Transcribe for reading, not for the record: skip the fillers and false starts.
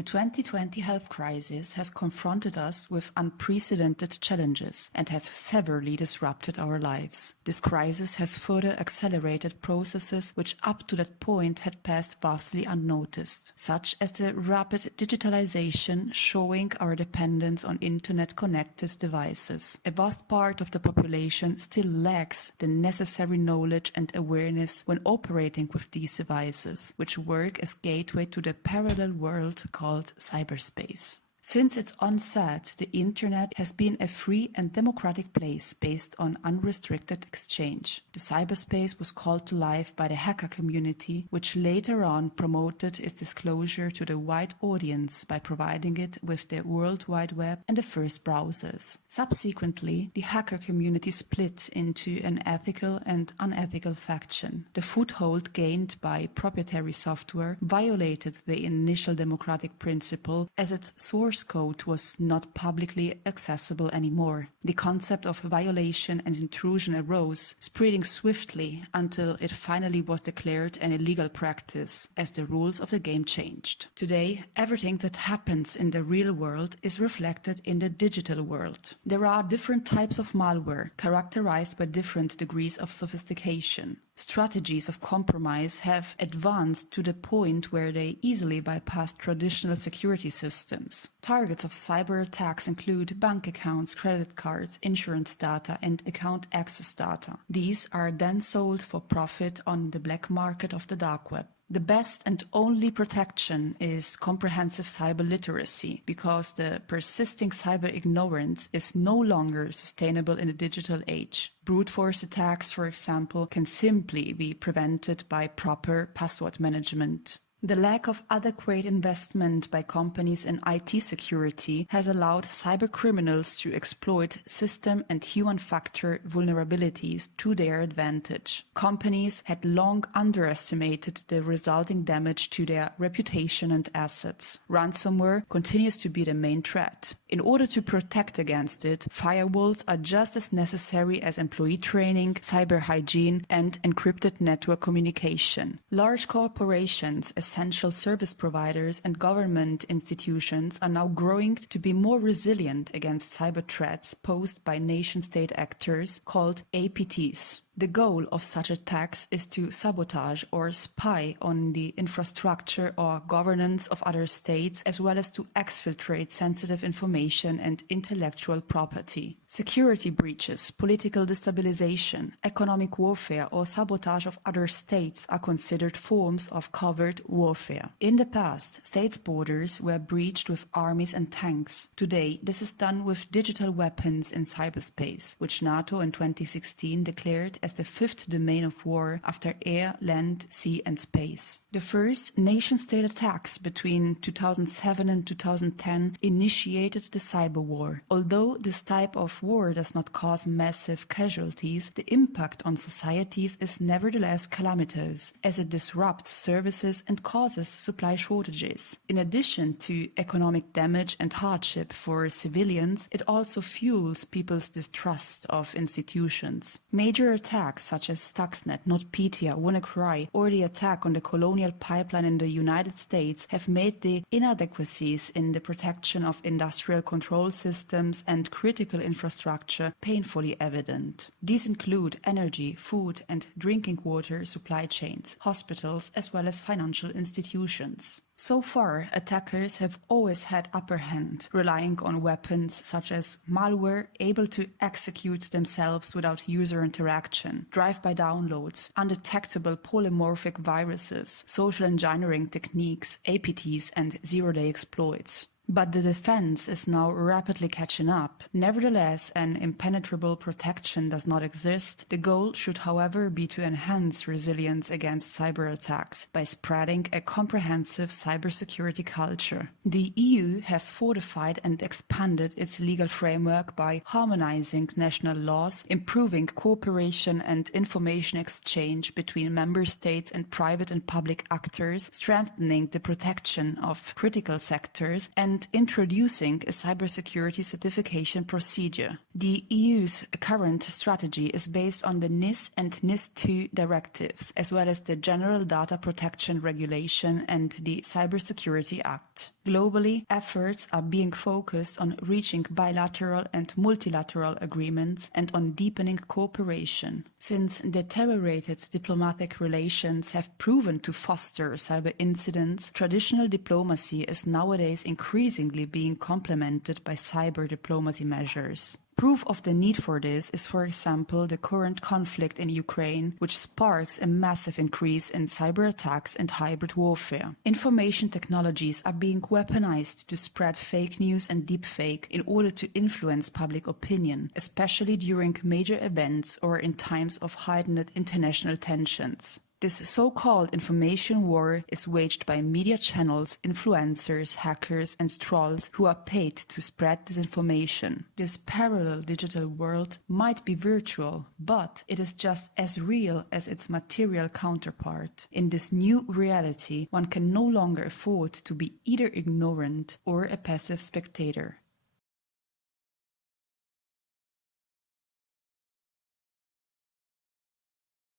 The 2020 health crisis has confronted us with unprecedented challenges and has severely disrupted our lives. This crisis has further accelerated processes which up to that point had passed vastly unnoticed, such as the rapid digitalization showing our dependence on internet-connected devices. A vast part of the population still lacks the necessary knowledge and awareness when operating with these devices, which work as gateway to the parallel world called cyberspace. Since its onset, the Internet has been a free and democratic place based on unrestricted exchange. The cyberspace was called to life by the hacker community, which later on promoted its disclosure to the wide audience by providing it with the World Wide Web and the first browsers. Subsequently, the hacker community split into an ethical and unethical faction. The foothold gained by proprietary software violated the initial democratic principle as its source code was not publicly accessible anymore. The concept of violation and intrusion arose, spreading swiftly until it finally was declared an illegal practice as the rules of the game changed. Today, everything that happens in the real world is reflected in the digital world. There are different types of malware characterized by different degrees of sophistication. Strategies of compromise have advanced to the point where they easily bypass traditional security systems. Targets of cyber attacks include bank accounts, credit cards, insurance data, and account access data. These are then sold for profit on the black market of the dark web. The best and only protection is comprehensive cyber literacy, because the persisting cyber ignorance is no longer sustainable in the digital age. Brute force attacks, for example, can simply be prevented by proper password management. The lack of adequate investment by companies in IT security has allowed cybercriminals to exploit system and human factor vulnerabilities to their advantage. Companies had long underestimated the resulting damage to their reputation and assets. Ransomware continues to be the main threat. In order to protect against it, firewalls are just as necessary as employee training, cyber hygiene, and encrypted network communication. Large corporations, essential service providers, and government institutions are now growing to be more resilient against cyber threats posed by nation-state actors called APTs. The goal of such attacks is to sabotage or spy on the infrastructure or governance of other states, as well as to exfiltrate sensitive information and intellectual property. Security breaches, political destabilization, economic warfare, or sabotage of other states are considered forms of covert warfare. In the past, states' borders were breached with armies and tanks. Today, this is done with digital weapons in cyberspace, which NATO in 2016 declared as the fifth domain of war after air, land, sea, and space. The first nation-state attacks between 2007 and 2010 initiated the cyber war. Although this type of war does not cause massive casualties, the impact on societies is nevertheless calamitous, as it disrupts services and causes supply shortages. In addition to economic damage and hardship for civilians, it also fuels people's distrust of institutions. Major attacks such as Stuxnet, NotPetya, WannaCry, or the attack on the Colonial Pipeline in the United States have made the inadequacies in the protection of industrial control systems and critical infrastructure painfully evident. These include energy, food, and drinking water supply chains, hospitals, as well as financial institutions. So far, attackers have always had upper hand, relying on weapons such as malware able to execute themselves without user interaction, drive-by downloads, undetectable polymorphic viruses, social engineering techniques, APTs, and zero-day exploits. But the defense is now rapidly catching up. Nevertheless, an impenetrable protection does not exist. The goal should, however, be to enhance resilience against cyber attacks by spreading a comprehensive cybersecurity culture. The EU has fortified and expanded its legal framework by harmonizing national laws, improving cooperation and information exchange between member states and private and public actors, strengthening the protection of critical sectors, and introducing a cybersecurity certification procedure. The EU's current strategy is based on the NIS and NIS2 directives, as well as the General Data Protection Regulation and the Cybersecurity Act. threat. Globally, efforts are being focused on reaching bilateral and multilateral agreements and on deepening cooperation. Since deteriorated diplomatic relations have proven to foster cyber incidents, traditional diplomacy is nowadays increasingly being complemented by cyber diplomacy measures. Proof of the need for this is, for example, the current conflict in Ukraine, which sparks a massive increase in cyber attacks and hybrid warfare. Information technologies are being weaponized to spread fake news and deepfake in order to influence public opinion, especially during major events or in times of heightened international tensions. This so-called information war is waged by media channels, influencers, hackers, and trolls who are paid to spread disinformation. This parallel digital world might be virtual, but it is just as real as its material counterpart. In this new reality, one can no longer afford to be either ignorant or a passive spectator.